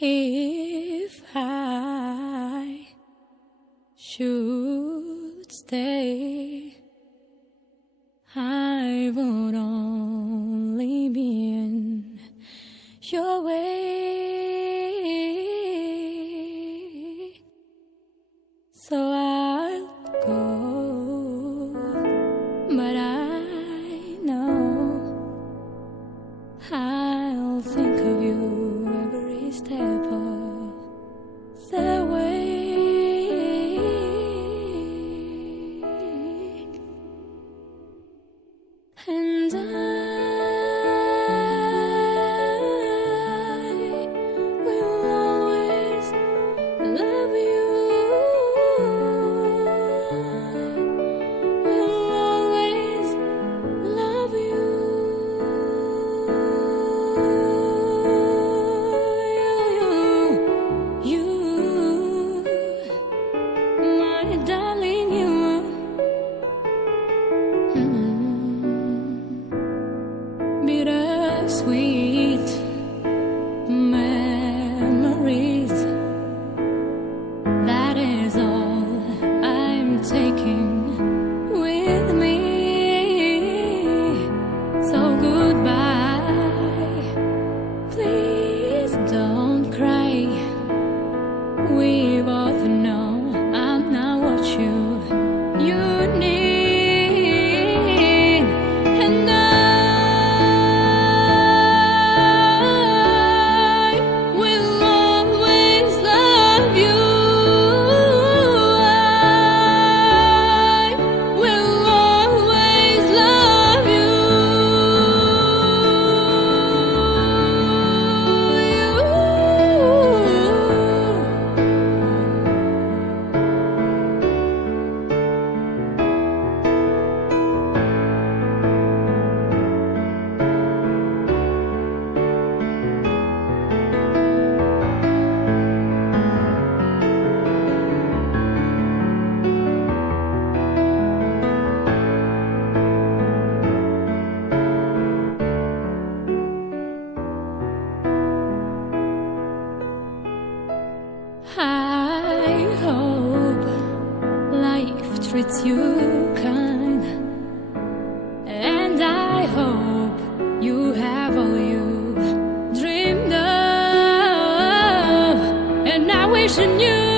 If I should stay, I would only be in your way. So I'll go, but I know I'll think of you every step of the way. And I will always love you. I will always love you. You, my darling, you. Bittersweet memories, that is all I'm taking with me. So goodbye, please don't cry. We both know I'm not what you need. And I will always love you. I will always love you. I hope life treats you kind, and I hope you have all you dreamed of, and I wish I knew